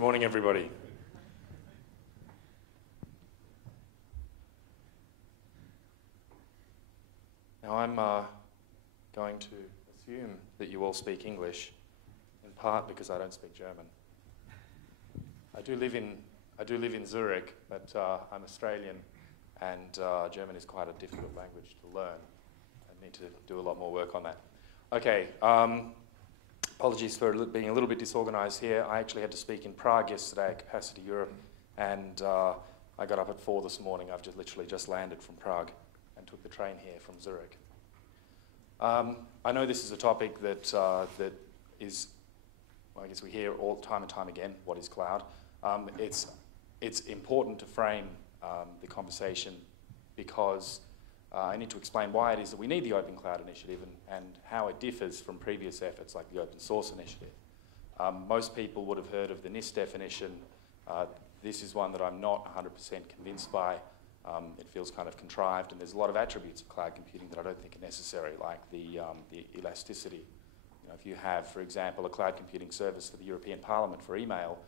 morning, everybody. Now, I'm going to assume that you all speak English, in part because I don't speak German. I do live in Zurich, but I'm Australian, and German is quite a difficult language to learn. I need to do a lot more work on that. Okay. Apologies for being a little bit disorganized here. I actually had to speak in Prague yesterday at Capacity Europe, and I got up at 4 this morning. I've literally just landed from Prague and took the train here from Zurich. I know this is a topic that is, well, I guess we hear all time and time again, what is cloud? It's important to frame the conversation because I need to explain why it is that we need the Open Cloud Initiative and how it differs from previous efforts like the Open Source Initiative. Most people would have heard of the NIST definition. This is one that I'm not 100% convinced by. It feels kind of contrived, and there's a lot of attributes of cloud computing that I don't think are necessary, like the elasticity. You know, if you have, for example, a cloud computing service for the European Parliament for email,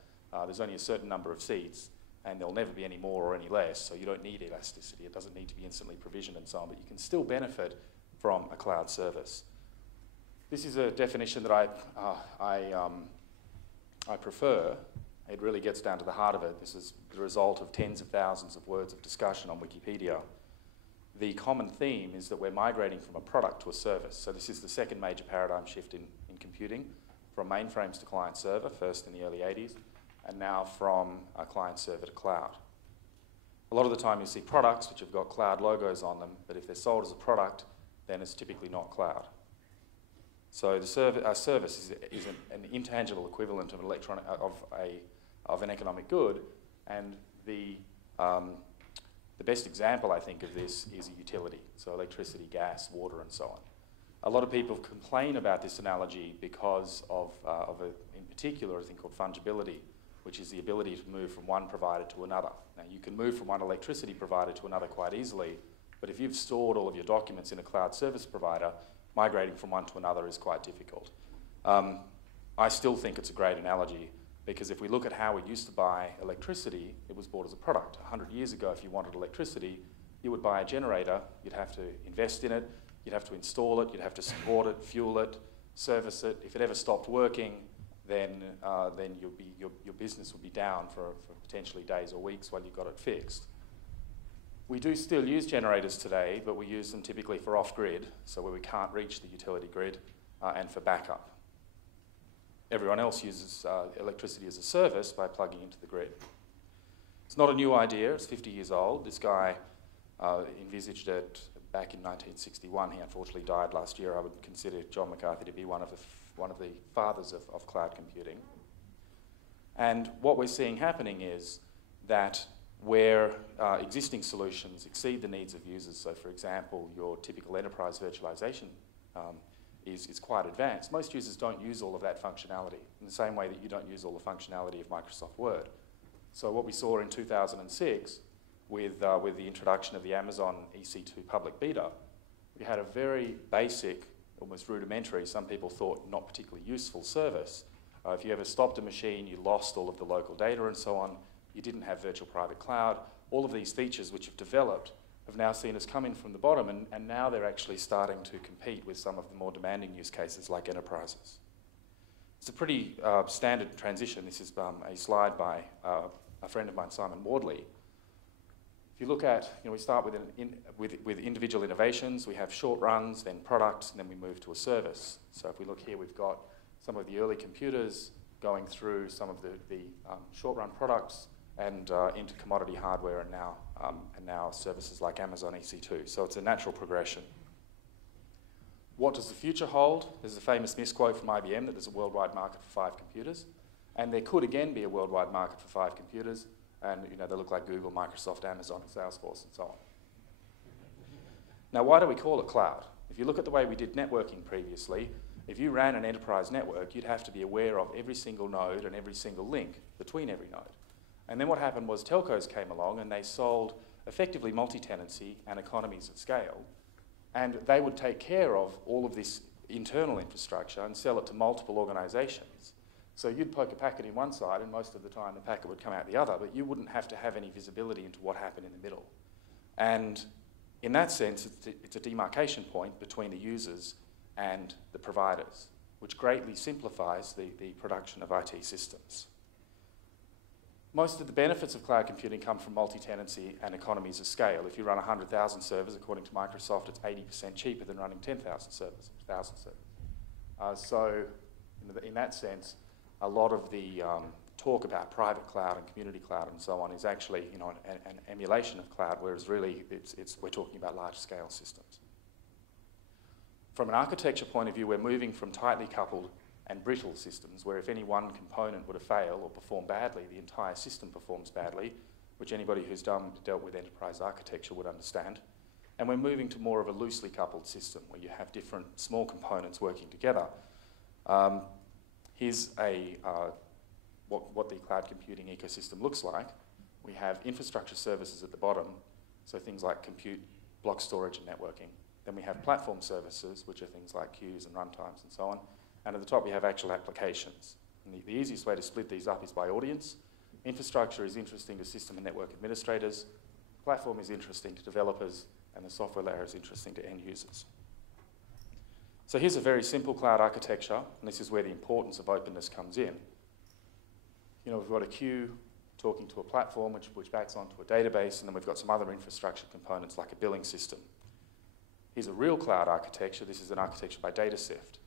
there's only a certain number of seats, and there'll never be any more or any less, so you don't need elasticity. It doesn't need to be instantly provisioned and so on, but you can still benefit from a cloud service. This is a definition that I prefer. It really gets down to the heart of it. This is the result of tens of thousands of words of discussion on Wikipedia. The common theme is that we're migrating from a product to a service. So this is the second major paradigm shift in computing, from mainframes to client server, first in the early 80s, and now from a client server to cloud. A lot of the time you see products which have got cloud logos on them, but if they're sold as a product, then it's typically not cloud. So the service is an intangible equivalent of an economic good, and the best example, I think, of this is a utility, so electricity, gas, water, and so on. A lot of people complain about this analogy because of in particular, a thing called fungibility, which is the ability to move from one provider to another. Now, you can move from one electricity provider to another quite easily, but if you've stored all of your documents in a cloud service provider, migrating from one to another is quite difficult. I still think it's a great analogy, because if we look at how we used to buy electricity, it was bought as a product. 100 years ago, if you wanted electricity, you would buy a generator, you'd have to invest in it, you'd have to install it, you'd have to support it, fuel it, service it. If it ever stopped working, then your business would be down for potentially days or weeks while you got it fixed. We do still use generators today, but we use them typically for off-grid, so where we can't reach the utility grid, and for backup. Everyone else uses electricity as a service by plugging into the grid. It's not a new idea, it's 50 years old. This guy envisaged it back in 1961. He unfortunately died last year. I would consider John McCarthy to be one of the fathers of cloud computing. And what we're seeing happening is that where existing solutions exceed the needs of users, so for example, your typical enterprise virtualization is quite advanced. Most users don't use all of that functionality in the same way that you don't use all the functionality of Microsoft Word. So what we saw in 2006 with the introduction of the Amazon EC2 public beta, we had a very basic, almost rudimentary, some people thought not particularly useful service. If you ever stopped a machine, you lost all of the local data and so on. You didn't have virtual private cloud. All of these features which have developed have now seen us come in from the bottom, and now they're actually starting to compete with some of the more demanding use cases like enterprises. It's a pretty standard transition. This is a slide by a friend of mine, Simon Wardley. If you look at, we start with individual innovations. We have short runs, then products, and then we move to a service. So if we look here, we've got some of the early computers going through some of the short-run products and into commodity hardware, and now services like Amazon EC2. So it's a natural progression. What does the future hold? There's a famous misquote from IBM that there's a worldwide market for 5 computers, and there could again be a worldwide market for 5 computers, and they look like Google, Microsoft, Amazon, and Salesforce, and so on. Now, why do we call it cloud? If you look at the way we did networking previously, if you ran an enterprise network, you'd have to be aware of every single node and every single link between every node. And then what happened was telcos came along and they sold effectively multi-tenancy and economies of scale, and they would take care of all of this internal infrastructure and sell it to multiple organizations. So you'd poke a packet in one side, and most of the time the packet would come out the other, but you wouldn't have to have any visibility into what happened in the middle. And in that sense, it's a demarcation point between the users and the providers, which greatly simplifies the production of IT systems. Most of the benefits of cloud computing come from multi-tenancy and economies of scale. If you run 100,000 servers, according to Microsoft, it's 80% cheaper than running 10,000 servers, 1,000 servers. So in that sense, a lot of the talk about private cloud and community cloud and so on is actually an emulation of cloud, whereas really we're talking about large-scale systems. From an architecture point of view, we're moving from tightly coupled and brittle systems, where if any one component were to fail or perform badly, the entire system performs badly, which anybody who's dealt with enterprise architecture would understand. And we're moving to more of a loosely coupled system, where you have different small components working together. Here's what the cloud computing ecosystem looks like. We have infrastructure services at the bottom, so things like compute, block storage, and networking. Then we have platform services, which are things like queues and runtimes and so on. And at the top, we have actual applications. And the easiest way to split these up is by audience. Infrastructure is interesting to system and network administrators. Platform is interesting to developers, and the software layer is interesting to end users. So here's a very simple cloud architecture, and this is where the importance of openness comes in. We've got a queue talking to a platform which backs onto a database, and then we've got some other infrastructure components like a billing system. Here's a real cloud architecture. This is an architecture by DataSift.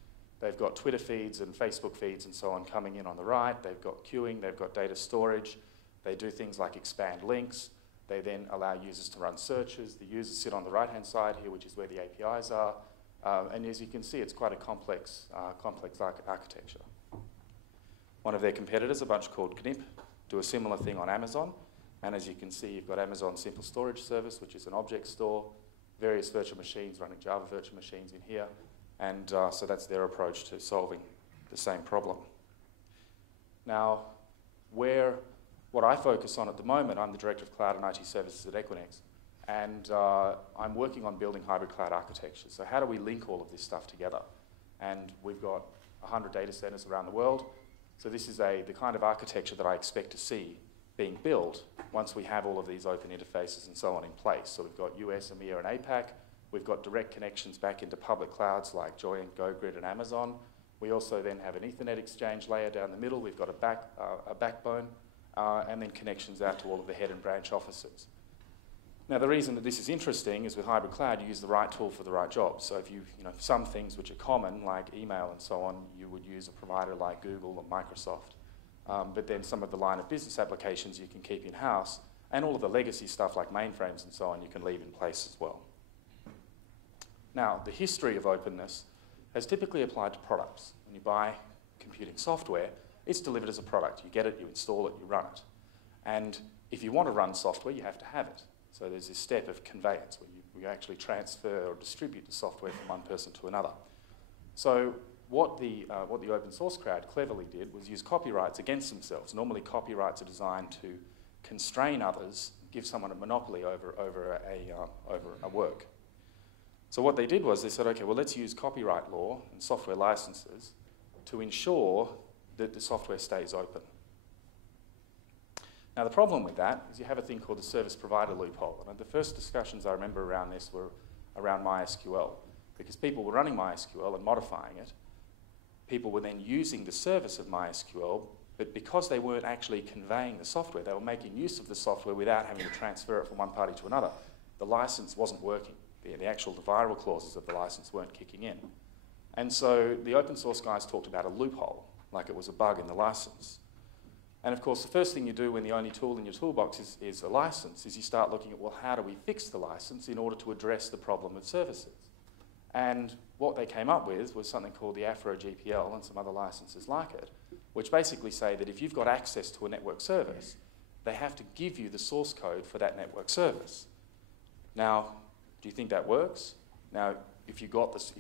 They've got Twitter feeds and Facebook feeds and so on coming in on the right. They've got queuing, they've got data storage. They do things like expand links. They then allow users to run searches. The users sit on the right-hand side here, which is where the APIs are. And as you can see, it's quite a complex architecture. One of their competitors, a bunch called GNIP, do a similar thing on Amazon. And as you can see, you've got Amazon Simple Storage Service, which is an object store, various virtual machines running Java virtual machines in here. And so that's their approach to solving the same problem. Now, what I focus on at the moment, I'm the Director of Cloud and IT Services at Equinix, and I'm working on building hybrid cloud architectures. So how do we link all of this stuff together? And we've got 100 data centers around the world. So this is the kind of architecture that I expect to see being built once we have all of these open interfaces and so on in place. So we've got US, EMEA, and APAC. We've got direct connections back into public clouds like Joyent, GoGrid, and Amazon. We also then have an Ethernet exchange layer down the middle. We've got a backbone, and then connections out to all of the head and branch offices. Now, the reason that this is interesting is with hybrid cloud, you use the right tool for the right job. So if some things which are common, like email and so on, you would use a provider like Google or Microsoft. But then some of the line of business applications you can keep in-house, and all of the legacy stuff like mainframes and so on, you can leave in place as well. Now, the history of openness has typically applied to products. When you buy computing software, it's delivered as a product. You get it, you install it, you run it. And if you want to run software, you have to have it. So there's this step of conveyance where you actually transfer or distribute the software from one person to another. So what the open source crowd cleverly did was use copyrights against themselves. Normally, copyrights are designed to constrain others, give someone a monopoly over a work. So what they did was they said, okay, well, let's use copyright law and software licenses to ensure that the software stays open. Now, the problem with that is you have a thing called the service provider loophole. And the first discussions I remember around this were around MySQL, because people were running MySQL and modifying it. People were then using the service of MySQL, but because they weren't actually conveying the software, they were making use of the software without having to transfer it from one party to another. The license wasn't working. The actual viral clauses of the license weren't kicking in. And so the open source guys talked about a loophole, like it was a bug in the license. And of course, the first thing you do when the only tool in your toolbox is a license is you start looking at, well, how do we fix the license in order to address the problem of services? And what they came up with was something called the Afro GPL and some other licenses like it, which basically say that if you've got access to a network service, they have to give you the source code for that network service. Now, do you think that works? Now, if you got this,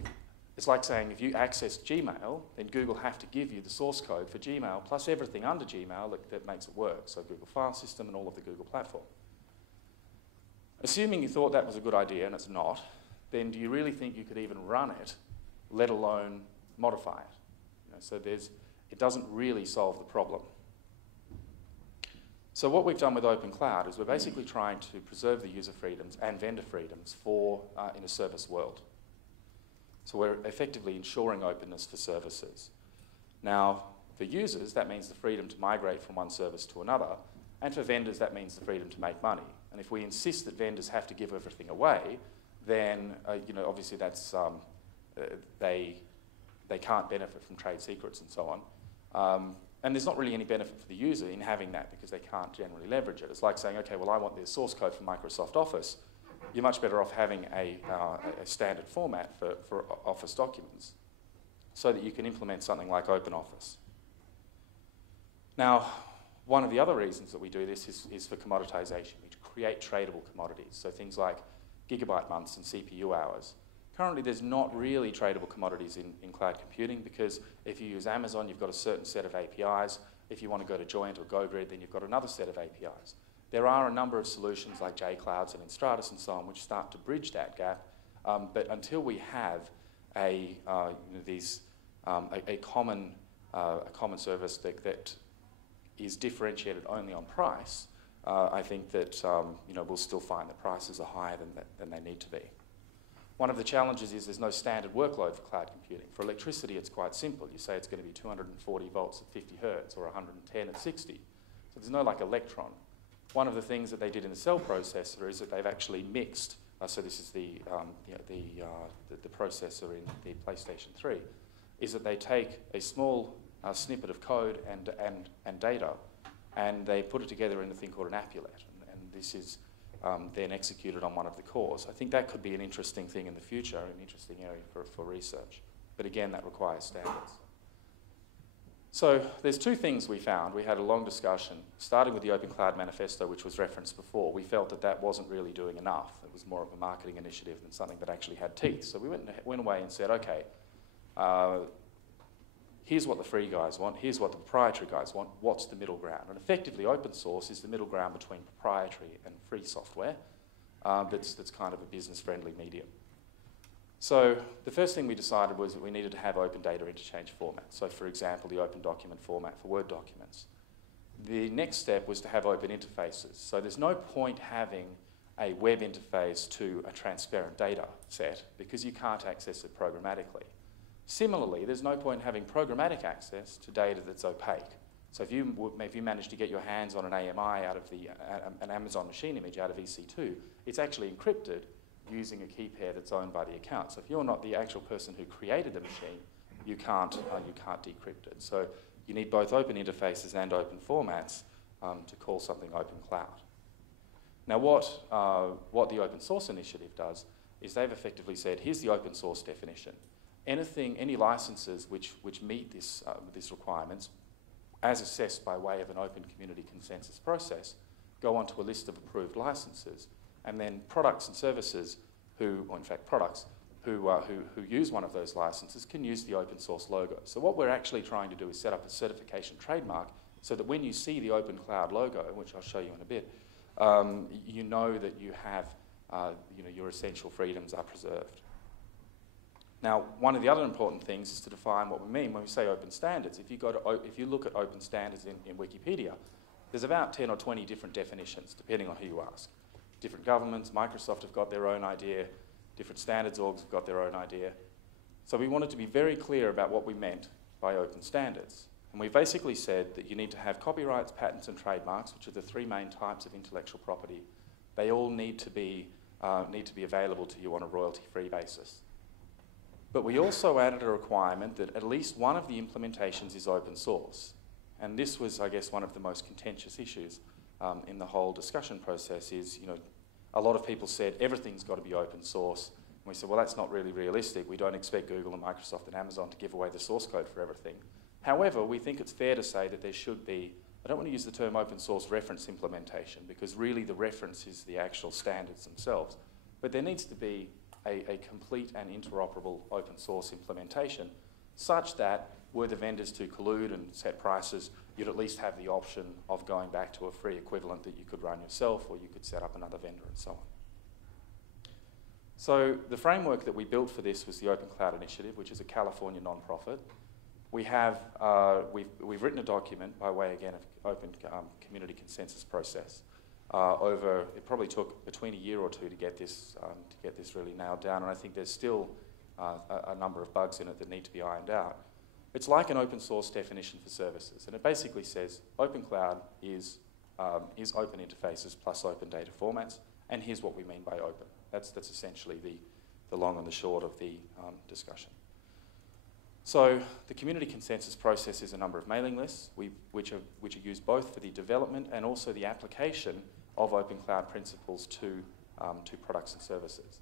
it's like saying if you access Gmail, then Google have to give you the source code for Gmail plus everything under Gmail that makes it work, so Google File System and all of the Google platform. Assuming you thought that was a good idea, and it's not, then do you really think you could even run it, let alone modify it? So it doesn't really solve the problem. So what we've done with Open Cloud is we're basically trying to preserve the user freedoms and vendor freedoms in a service world. So we're effectively ensuring openness for services. Now, for users, that means the freedom to migrate from one service to another, and for vendors, that means the freedom to make money. And if we insist that vendors have to give everything away, then obviously that's they can't benefit from trade secrets and so on. And there's not really any benefit for the user in having that because they can't generally leverage it. It's like saying, okay, well, I want the source code for Microsoft Office. You're much better off having a standard format for Office documents so that you can implement something like OpenOffice. Now, one of the other reasons that we do this is for commoditization. We create tradable commodities, so things like gigabyte months and CPU hours. Currently, there's not really tradable commodities in cloud computing because if you use Amazon, you've got a certain set of APIs. If you want to go to Joint or GoGrid, then you've got another set of APIs. There are a number of solutions like JClouds and Enstratus and so on which start to bridge that gap, but until we have a common service that is differentiated only on price, I think that we'll still find that prices are higher than they need to be. One of the challenges is there's no standard workload for cloud computing. For electricity, it's quite simple. You say it's going to be 240 volts at 50 hertz or 110 at 60. So there's no like electron. One of the things that they did in the cell processor is that they've actually mixed. So this is the processor in the PlayStation 3. Is that they take a small snippet of code and data, and they put it together in a thing called an apulet. And this is then executed on one of the cores. I think that could be an interesting thing in the future, an interesting area for research. But again, that requires standards. So there's two things we found. We had a long discussion, starting with the Open Cloud Manifesto, which was referenced before. We felt that that wasn't really doing enough. It was more of a marketing initiative than something that actually had teeth. So we went away and said, okay, here's what the free guys want, here's what the proprietary guys want, what's the middle ground? And effectively, open source is the middle ground between proprietary and free software that's kind of a business-friendly medium. So the first thing we decided was that we needed to have open data interchange format. So for example, the open document format for Word documents. The next step was to have open interfaces. So there's no point having a web interface to a transparent data set because you can't access it programmatically. Similarly, there's no point having programmatic access to data that's opaque. So if you manage to get your hands on an AMI out of an Amazon machine image out of EC2, it's actually encrypted using a key pair that's owned by the account. So if you're not the actual person who created the machine, you can't decrypt it. So you need both open interfaces and open formats to call something open cloud. Now what the open source initiative does is they've effectively said, here's the open source definition. Any licenses which meet these requirements, as assessed by way of an open community consensus process, go onto a list of approved licenses, and then products and services who use one of those licenses can use the open source logo. So what we're actually trying to do is set up a certification trademark so that when you see the Open Cloud logo, which I'll show you in a bit, you know that you have, your essential freedoms are preserved. Now, one of the other important things is to define what we mean when we say open standards. If you look at open standards in Wikipedia, there's about 10 or 20 different definitions, depending on who you ask. Different governments, Microsoft have got their own idea, different standards orgs have got their own idea. So we wanted to be very clear about what we meant by open standards. And we basically said that you need to have copyrights, patents, and trademarks, which are the three main types of intellectual property. They all need to be available to you on a royalty-free basis. But we also added a requirement that at least one of the implementations is open source. And this was, I guess, one of the most contentious issues in the whole discussion process is, a lot of people said everything's got to be open source. And we said, well, that's not really realistic. We don't expect Google and Microsoft and Amazon to give away the source code for everything. However, we think it's fair to say that there should be, I don't want to use the term open source reference implementation because really the reference is the actual standards themselves. But there needs to be a complete and interoperable open source implementation such that were the vendors to collude and set prices, you'd at least have the option of going back to a free equivalent that you could run yourself or you could set up another vendor and so on. So the framework that we built for this was the Open Cloud Initiative, which is a California nonprofit. we've written a document by way, again, of open community consensus process. It probably took between a year or two to get this really nailed down, and I think there's still a number of bugs in it that need to be ironed out. It's like an open source definition for services, and it basically says open cloud is open interfaces plus open data formats, and here's what we mean by open. That's essentially the long and the short of the discussion. So the community consensus process is a number of mailing lists which are used both for the development and also the application of open cloud principles to products and services.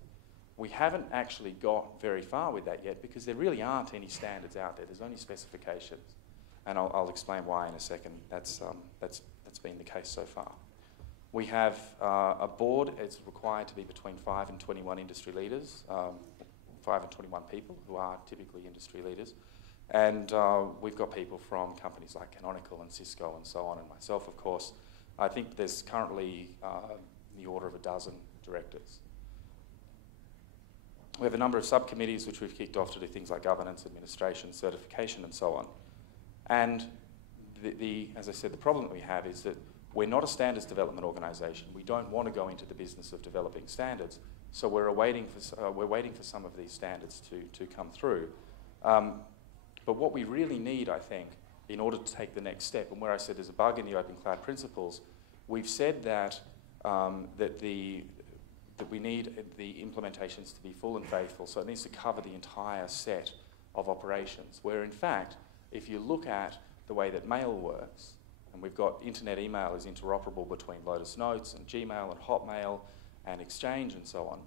We haven't actually got very far with that yet because there really aren't any standards out there. There's only specifications, and I'll explain why in a second. That's been the case so far. We have a board. It's required to be between 5 and 21 industry leaders, 5 and 21 people who are typically industry leaders. And we've got people from companies like Canonical and Cisco and so on, and myself, of course. I think there's currently in the order of a dozen directors. We have a number of subcommittees which we've kicked off to do things like governance, administration, certification, and so on. And as I said, the problem that we have is that we're not a standards development organisation. We don't want to go into the business of developing standards, so we're waiting for some of these standards to come through. But what we really need, I think, in order to take the next step, and where I said there's a bug in the open cloud principles, we've said that that we need the implementations to be full and faithful, so it needs to cover the entire set of operations, where in fact, if you look at the way that mail works, and we've got internet email is interoperable between Lotus Notes and Gmail and Hotmail and Exchange and so on.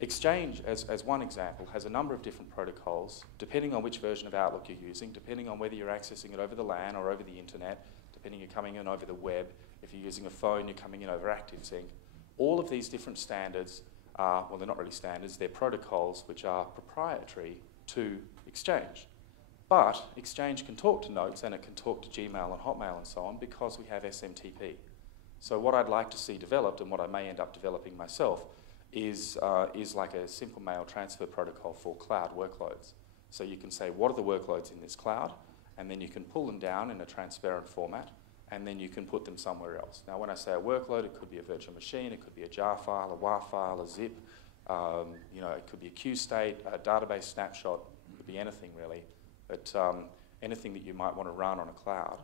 Exchange, as one example, has a number of different protocols, depending on which version of Outlook you're using, depending on whether you're accessing it over the LAN or over the internet, depending you're coming in over the web. If you're using a phone, you're coming in over ActiveSync. All of these different standards are, well, they're not really standards, they're protocols which are proprietary to Exchange. But Exchange can talk to Notes and it can talk to Gmail and Hotmail and so on because we have SMTP. So what I'd like to see developed, and what I may end up developing myself, is like a simple mail transfer protocol for cloud workloads. So you can say, what are the workloads in this cloud? And then you can pull them down in a transparent format, and then you can put them somewhere else. Now, when I say a workload, it could be a virtual machine, it could be a jar file, a WAR file, a zip, it could be a queue state, a database snapshot, it could be anything really. But anything that you might want to run on a cloud,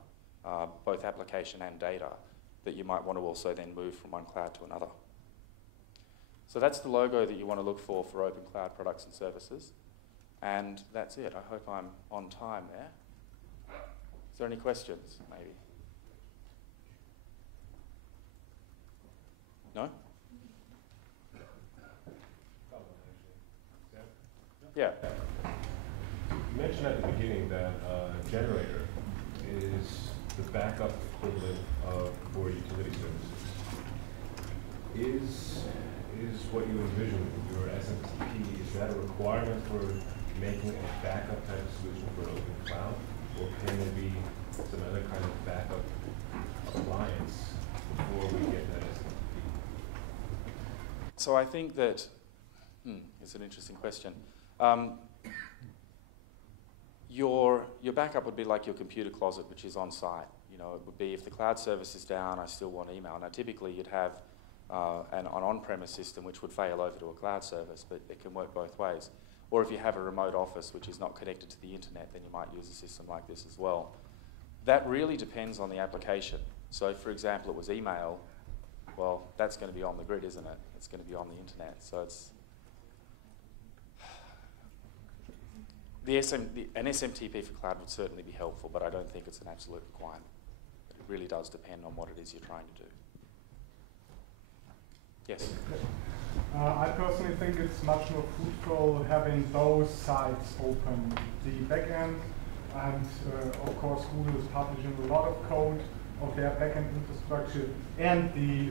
both application and data, that you might want to also then move from one cloud to another. So that's the logo that you want to look for open cloud products and services. And that's it. I hope I'm on time there. Is there any questions, maybe? No? Yeah. You mentioned at the beginning that a generator is the backup equivalent for utility services. Is what you envision with your SMTP, is that a requirement for making a backup type of solution for an open cloud? Or can there be some other kind of backup appliance before we get that SMTP? So I think that, it's an interesting question. Your backup would be like your computer closet, which is on site. You know, it would be if the cloud service is down, I still want email. Now, typically you'd have an on-premise system which would fail over to a cloud service, but it can work both ways. Or if you have a remote office which is not connected to the internet, then you might use a system like this as well. That really depends on the application. So for example, it was email, well, that's going to be on the grid, isn't it? It's going to be on the internet. So it's an SMTP for cloud would certainly be helpful, but I don't think it's an absolute requirement. It really does depend on what it is you're trying to do. Yes? I personally think it's much more fruitful having both sides open, the backend, and of course Google is publishing a lot of code of their backend infrastructure, and the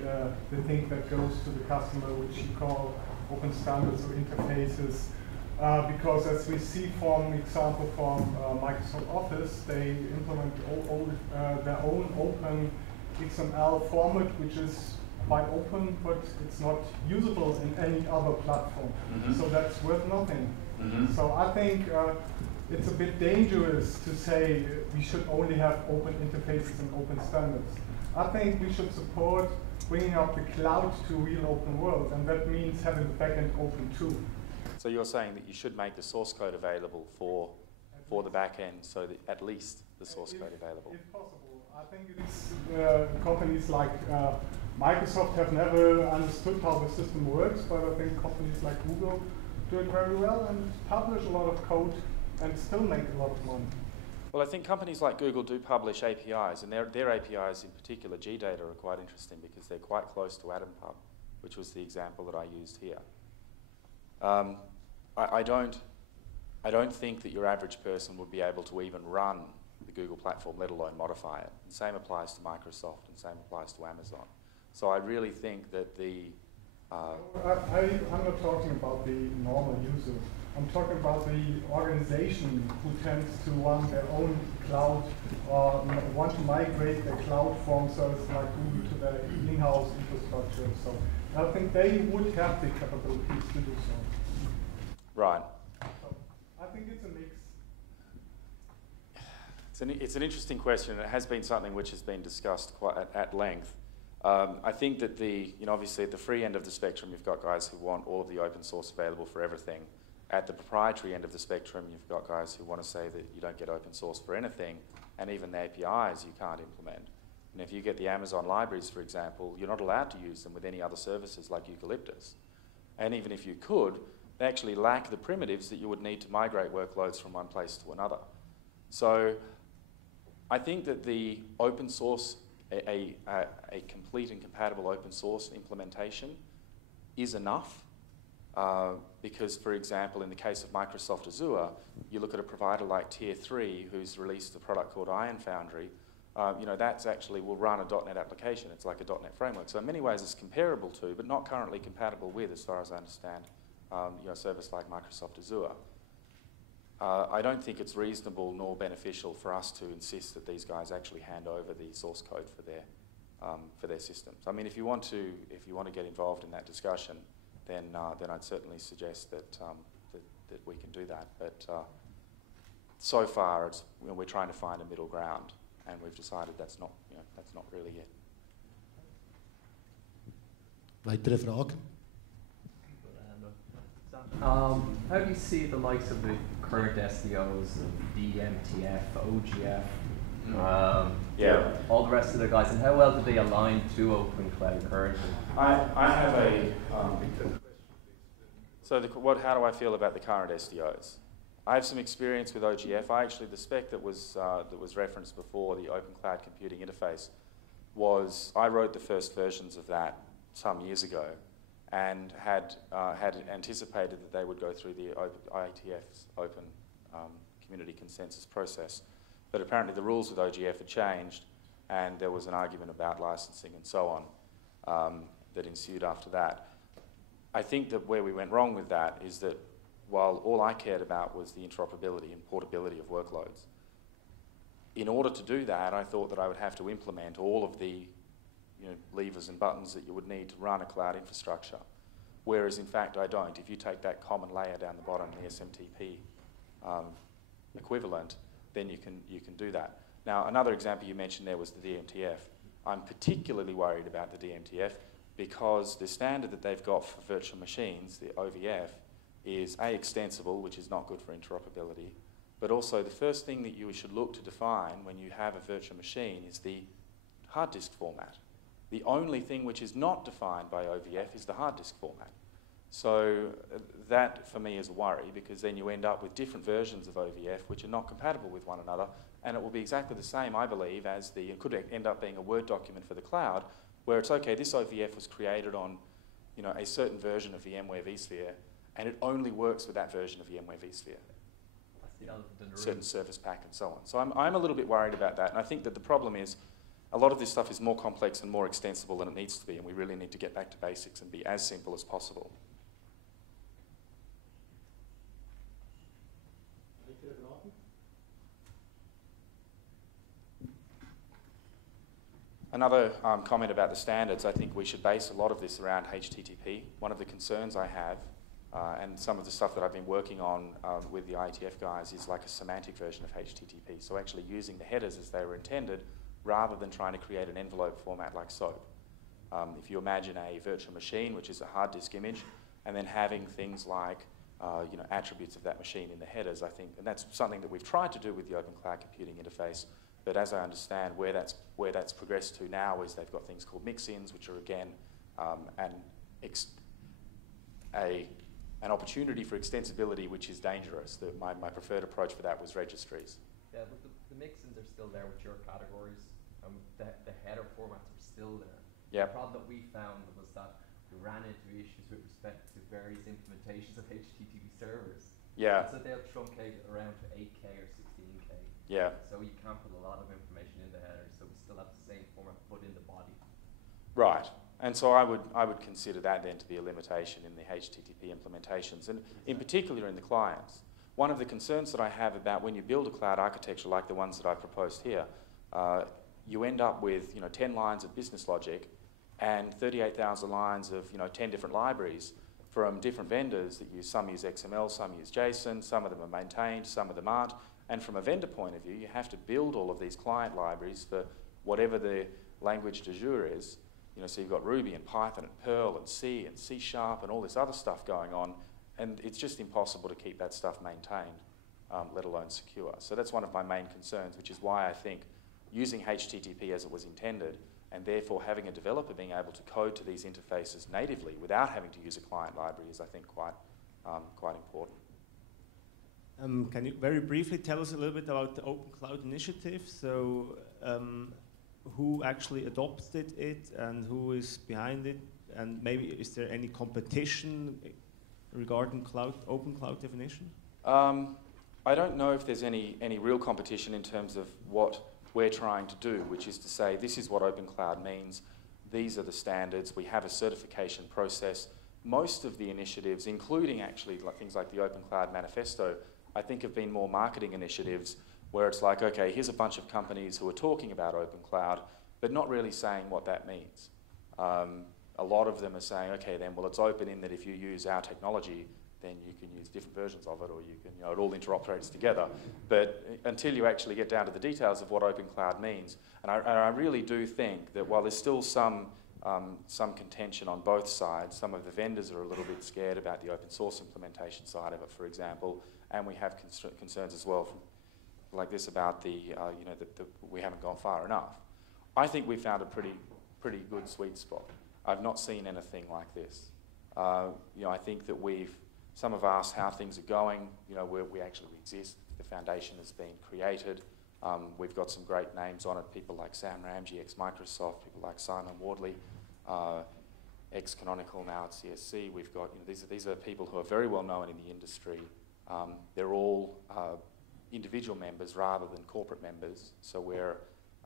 thing that goes to the customer, which you call open standards or interfaces. Because as we see from example from Microsoft Office, they implement their own open XML format, which is quite open, but it's not usable in any other platform. So that's worth nothing. So I think it's a bit dangerous to say we should only have open interfaces and open standards. I think we should support bringing up the cloud to a real open world, and that means having the backend open too. So you're saying that you should make the source code available for the backend, so that at least the source code available. If possible. I think it's companies like Microsoft have never understood how the system works, but I think companies like Google do it very well and publish a lot of code and still make a lot of money. Well, I think companies like Google do publish APIs, and their APIs in particular, GData, are quite interesting because they're quite close to AtomPub, which was the example that I used here. I don't think that your average person would be able to even run the Google platform, let alone modify it. And same applies to Microsoft, and same applies to Amazon. So I really think that the... I'm not talking about the normal user. I'm talking about the organization who tends to run their own cloud or want to migrate their cloud from services like Google to their in-house infrastructure. So I think they would have the capabilities to do so. Right. So I think it's a mix. It's an interesting question, and it has been something which has been discussed quite at length. I think that obviously at the free end of the spectrum, you've got guys who want all of the open source available for everything. At the proprietary end of the spectrum, you've got guys who want to say that you don't get open source for anything, and even the APIs you can't implement. And if you get the Amazon libraries, for example, you're not allowed to use them with any other services like Eucalyptus. And even if you could, they actually lack the primitives that you would need to migrate workloads from one place to another. So I think that the open source, a complete and compatible open source implementation is enough. Because, for example, in the case of Microsoft Azure, you look at a provider like Tier 3 who's released a product called Iron Foundry, that's actually will run a .NET application. It's like a .NET framework. So in many ways it's comparable to, but not currently compatible with, as far as I understand, a service like Microsoft Azure. I don't think it's reasonable nor beneficial for us to insist that these guys actually hand over the source code for their systems. I mean, if you want to get involved in that discussion, then I'd certainly suggest that we can do that. But so far, we're trying to find a middle ground, and we've decided that's not really it. Weitere Fragen? How do you see the likes of the current SDOs, DMTF, OGF, all the rest of the guys, and how well do they align to Open Cloud currently? I have a... how do I feel about the current SDOs? I have some experience with OGF. The spec that was referenced before, the Open Cloud Computing Interface, I wrote the first versions of that some years ago, and had anticipated that they would go through the IETF's Open Community Consensus process. But apparently the rules with OGF had changed, and there was an argument about licensing and so on that ensued after that. I think that where we went wrong with that is that while all I cared about was the interoperability and portability of workloads, in order to do that, I thought that I would have to implement all of the levers and buttons that you would need to run a cloud infrastructure, whereas in fact I don't. If you take that common layer down the bottom, the SMTP equivalent, then you can do that. Now, another example you mentioned there was the DMTF. I'm particularly worried about the DMTF because the standard that they've got for virtual machines, the OVF, is A, extensible, which is not good for interoperability, but also the first thing that you should look to define when you have a virtual machine is the hard disk format. The only thing which is not defined by OVF is the hard disk format. So that, for me, is a worry, because then you end up with different versions of OVF which are not compatible with one another, and it will be exactly the same, I believe, as it could end up being a Word document for the cloud, where it's okay, this OVF was created on a certain version of VMware vSphere, and it only works with that version of VMware vSphere. That's the elephant in the room. Certain service pack and so on. So I'm a little bit worried about that, and I think that the problem is a lot of this stuff is more complex and more extensible than it needs to be, and we really need to get back to basics and be as simple as possible. Another comment about the standards, I think we should base a lot of this around HTTP. One of the concerns I have, and some of the stuff that I've been working on with the IETF guys, is like a semantic version of HTTP. So actually using the headers as they were intended, rather than trying to create an envelope format like SOAP. If you imagine a virtual machine, which is a hard disk image, and then having things like attributes of that machine in the headers, I think, and that's something that we've tried to do with the Open Cloud Computing Interface. But as I understand, where that's progressed to now is they've got things called mix-ins, which are again an opportunity for extensibility, which is dangerous. My preferred approach for that was registries. Yeah, but the mix-ins are still there with your categories. The header formats are still there. Yep. The problem that we found was that we ran into issues with respect to various implementations of HTTP servers. Yeah. And so they'll truncate around to 8K or 16K. Yeah. So you can't put a lot of information in the header, so we still have the same format put in the body. Right. And so I would consider that then to be a limitation in the HTTP implementations, and in particular in the clients. One of the concerns that I have about when you build a cloud architecture like the ones that I've proposed here, you end up with 10 lines of business logic and 38,000 lines of 10 different libraries from different vendors that some use XML, some use JSON, some of them are maintained, some of them aren't. And from a vendor point of view, you have to build all of these client libraries for whatever the language du jour is. So you've got Ruby and Python and Perl and C and C# and all this other stuff going on, and it's just impossible to keep that stuff maintained, let alone secure. So that's one of my main concerns, which is why I think using HTTP as it was intended, and therefore having a developer being able to code to these interfaces natively without having to use a client library is, I think, quite important. Can you very briefly tell us a little bit about the Open Cloud Initiative? So who actually adopted it and who is behind it? And maybe is there any competition regarding open cloud definition? I don't know if there's any real competition in terms of what we're trying to do, which is to say this is what Open Cloud means, these are the standards, we have a certification process. Most of the initiatives, including actually things like the Open Cloud Manifesto, I think have been more marketing initiatives where it's like, okay, here's a bunch of companies who are talking about Open Cloud, but not really saying what that means. A lot of them are saying, okay, then, well, it's open in that if you use our technology, then you can use different versions of it, or you can, it all interoperates together. But until you actually get down to the details of what Open Cloud means, and I really do think that while there's still some contention on both sides, some of the vendors are a little bit scared about the open source implementation side of it, for example, and we have concerns as well from, like this about we haven't gone far enough. I think we found a pretty good sweet spot. I've not seen anything like this. I think that some have asked how things are going, where we actually exist. The foundation has been created. We've got some great names on it, people like Sam Ramji, ex-Microsoft, people like Simon Wardley, ex-Canonical, now at CSC. We've got, these are people who are very well known in the industry. They're all individual members rather than corporate members. So we're,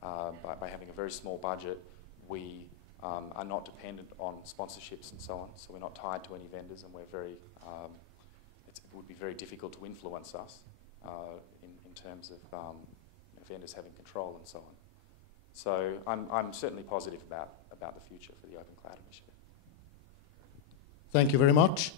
by having a very small budget, we are not dependent on sponsorships and so on. So we're not tied to any vendors, and we're very, it would be very difficult to influence us in terms of vendors having control and so on. So I'm certainly positive about the future for the Open Cloud Initiative. Thank you very much.